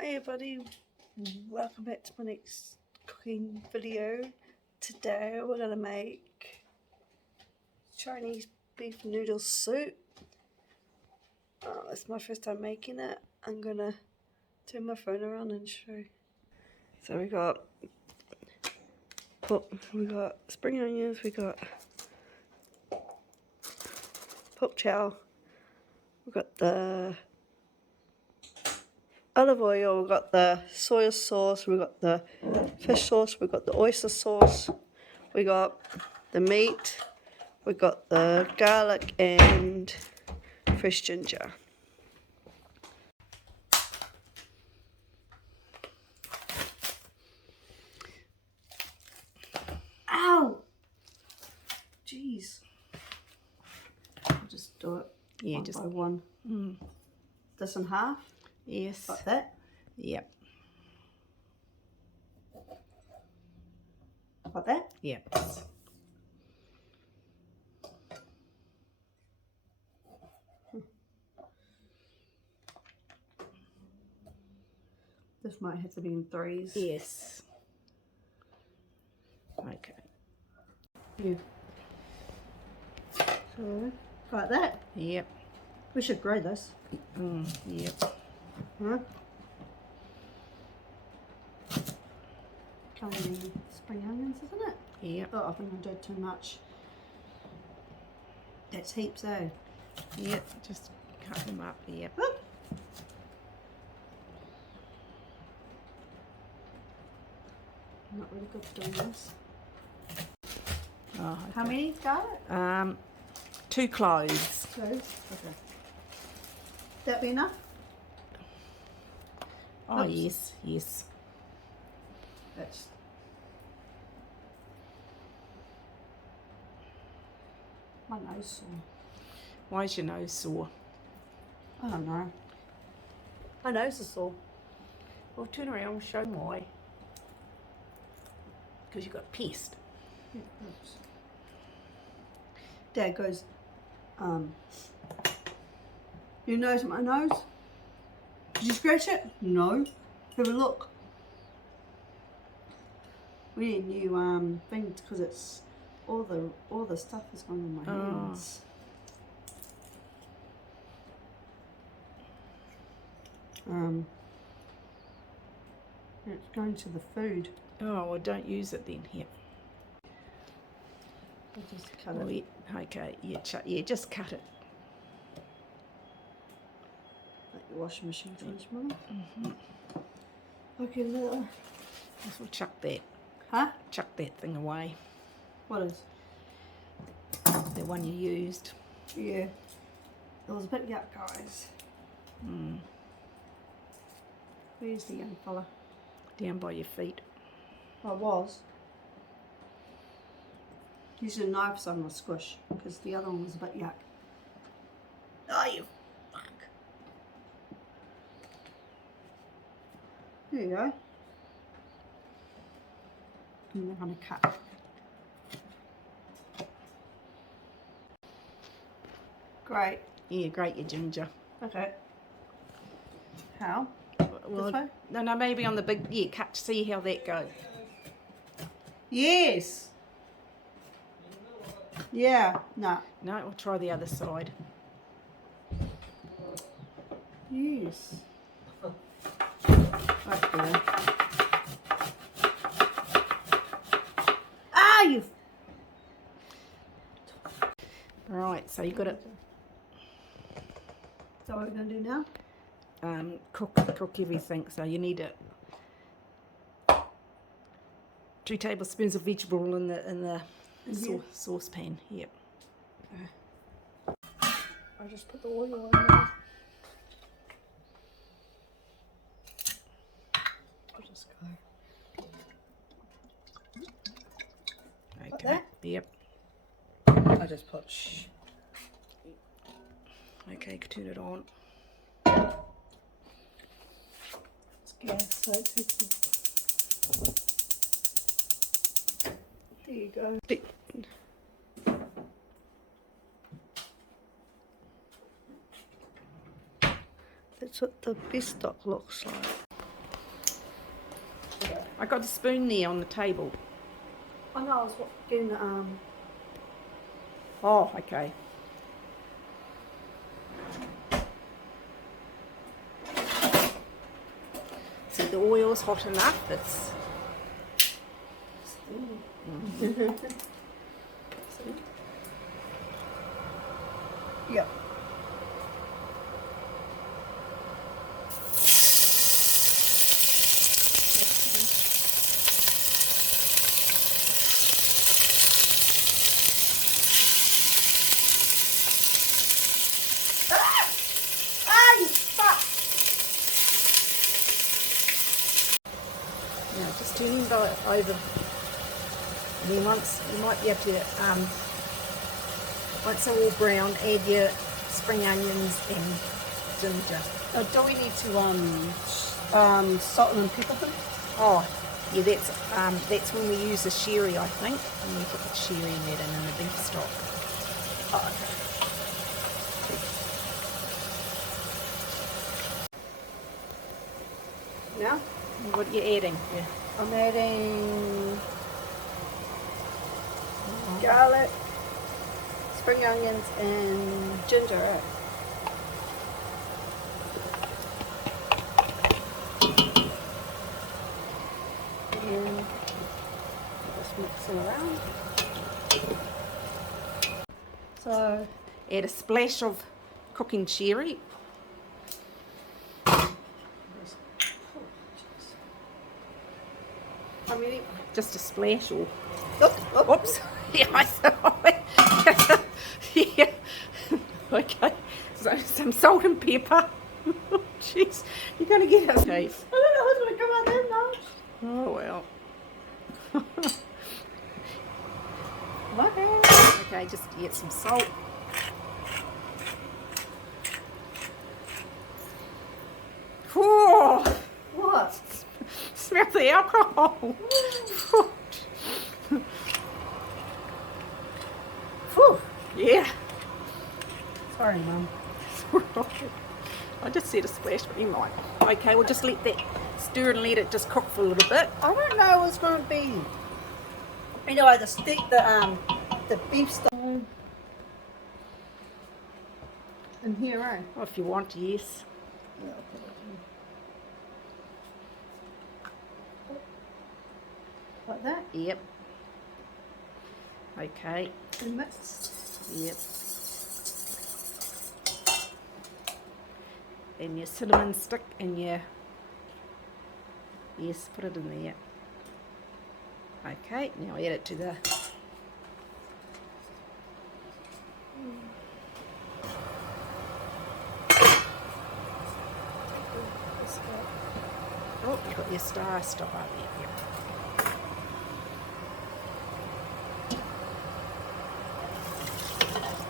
Hi everybody, welcome back to my next cooking video. Today we're going to make Chinese beef noodle soup. It's my first time making it. I'm going to turn my phone around and show you. So we got spring onions, we got pork chow, we got the olive oil, we've got the soy sauce, we've got the fish sauce, we've got the oyster sauce, we got the meat, we've got the garlic and fresh ginger. Ow! Jeez. I'll just do it one by one. This in half? Yes. Like that? Yep. Like that? Yep. This might have to be in threes. Yes. Okay. Yeah. So, like that? Yep. We should grate this. Yep. Huh? Can't be spring onions, isn't it? Yep. Oh, I think I did too much. That's heaps, eh? Yep. Just cut them up. Yep. Whoop. I'm not really good at doing this. Oh, okay. How many garlic? 2 cloves. Two. Okay. That be enough? Oh, Oops. yes. Yes. That's. My nose sore. Why is your nose sore? I don't know. My nose is sore. Well, turn around and show why. Because you got pest. Yeah, oops. Dad goes, your nose, my nose? Did you scratch it? No. Have a look. We need new things because it's all the stuff is going on my hands. It's going to the food. Oh, well, don't use it then. Here. I'll just cut Oh, it. yeah. Okay. Yeah, just cut it. Like your washing machine finish, Mum. Okay, little. Just we'll chuck that. Huh? Chuck that thing away. What is? The one you used. Yeah. It was a bit yuck, guys. Where's the young fella? Down by your feet. I was. Using a knife so I'm gonna squish because the other one was a bit yuck. Oh, you fuck. There you go. And we're gonna cut. Great. Yeah, grate your ginger. Okay. How? Well, This way? no, maybe on the big, cut, see how that goes. Yes. Yeah. No. No, we'll try the other side. Yes. Okay. Ah, you. Right, so you got it. So what we're gonna do now? Cook everything. So you need it. 2 tablespoons of vegetable in the saucepan. Yep. I just put the oil in there. I'll just go. Okay. Like that? Yep. I just put shh. Okay, turn it on. It's gas, so it takes it. There you go. That's what the beef stock looks like. I got a spoon there on the table. Oh no, I was getting the Oh, okay. See, the oil's hot enough. It's Yep. now just turning it over. And then once you might be able to, once they're all brown, add your spring onions and ginger. Do we need to salt and pepper them? Oh, yeah, that's when we use the sherry, I think. And we put the sherry in that and in the beef stock. Oh, okay. Now? What are you adding? Yeah. I'm adding garlic, spring onions, and ginger. Right? And just mix them around. So, Add a splash of cooking sherry. how many? Just a splash or... Oh. Oops. Yeah, I saw it. Yeah. Okay. So some salt and pepper. Jeez. You're going to get it. Okay. I don't know who's going to come out that much. Oh, well. Okay. Okay, just get some salt. Whoa! What? Smell the alcohol. Whew. Yeah. Sorry, Mum. I just said a splash, but you might. Okay, we'll just let that stir and let it just cook for a little bit. I don't know what's going to be. Anyway, the beef stock in here, right? Well, if you want, yes. Yeah, I'll put it in. Like that. Yep. Okay. And mix. Yep. And your cinnamon stick and your... Yes, put it in there. Okay, now add it to the... Oh, you've got your star stop out there. Yep.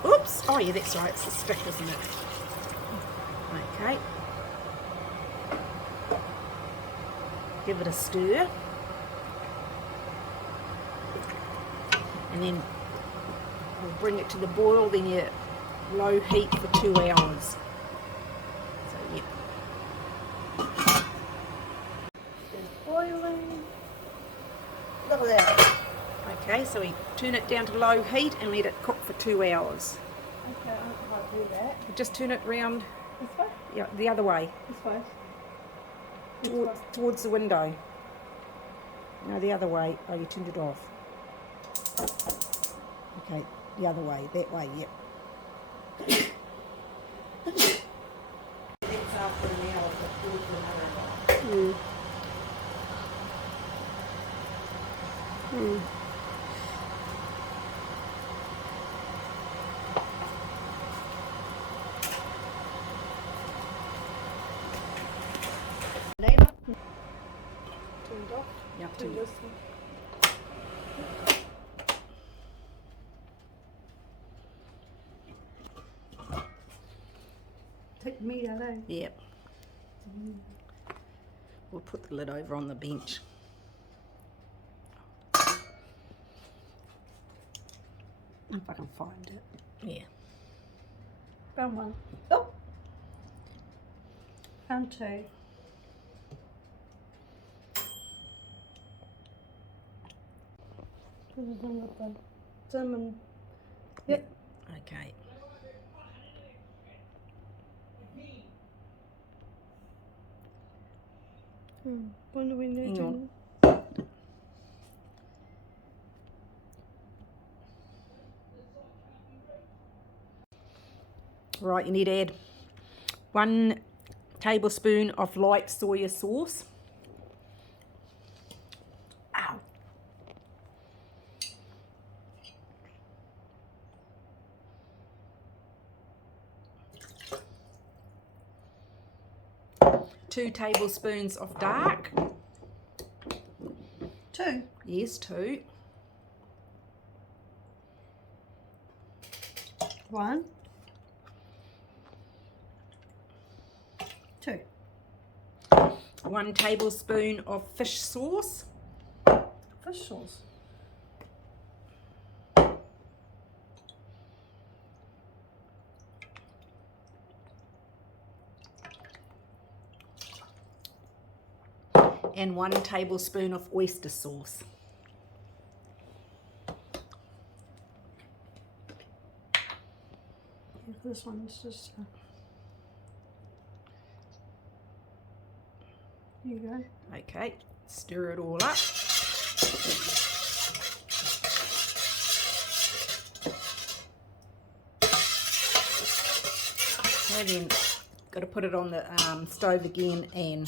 Oops! Oh yeah, that's right, it's the stick, isn't it? Okay. Give it a stir. And then we'll bring it to the boil, then you low heat for 2 hours. So yeah. It's boiling. Look at that. Okay, so we turn it down to low heat and let it cook for 2 hours. Okay, I don't know how to do that. Just turn it round, This way? yeah, the other way, This way? towards the window. No, the other way. Oh, you turned it off. Okay, the other way, that way, yep. That's after an hour, but towards another Mm. Mm. Neighbour? Turned off? Yeah, Turn turned this one. Take the meat out, eh? Yep. We'll put the lid over on the bench. If I can find it. Yeah. Found one. Oh! Found two. This is one with the cinnamon. Yep. Okay. When do we need Hang on. Right, you need to add 1 tablespoon of light soya sauce. Ow. Two tablespoons of dark. 2. Yes, 2. 1. 2. 1 tablespoon of fish sauce. Fish sauce. And 1 tablespoon of oyster sauce. This one's just. Here you go. Okay, stir it all up. Okay, then got to put it on the stove again and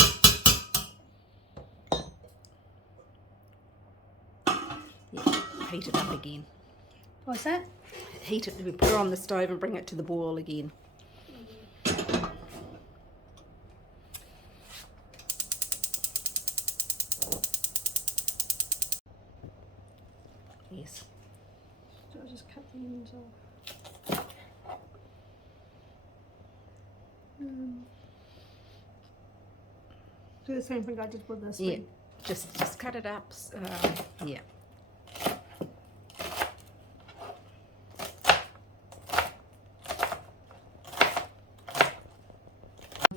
heat it up again. What's that? Heat it, we put it on the stove and bring it to the boil again. Yes. So I'll just cut the ends off. Do the same thing I did with this Yeah, one. just cut it up. Yeah.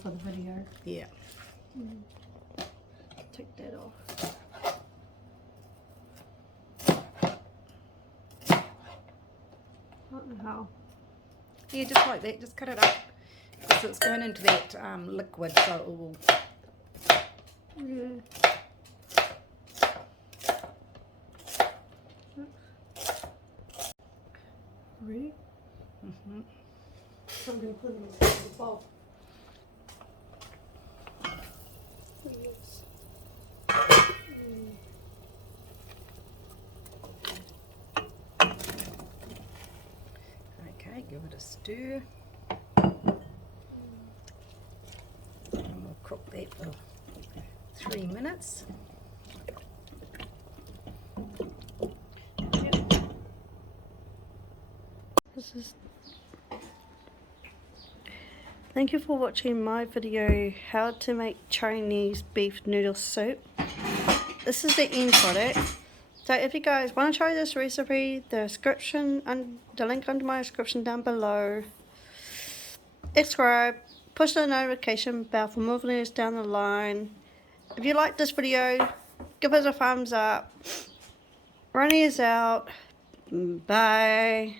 For the video. Yeah. Take that off. I don't know how. Yeah, just like that. Just cut it up. So it's going into that liquid, so it will. Yeah. Ready? Mm-hmm. So I'm going to put it in the bowl. Yes. Okay, give it a stir. And we'll cook that for 3 minutes. Thank you for watching my video how to make Chinese beef noodle soup. This is the end product. So if you guys want to try this recipe, the link under my description down below. Subscribe, push the notification bell for more videos down the line. If you like this video, give us a thumbs up. Ronnie is out. Bye.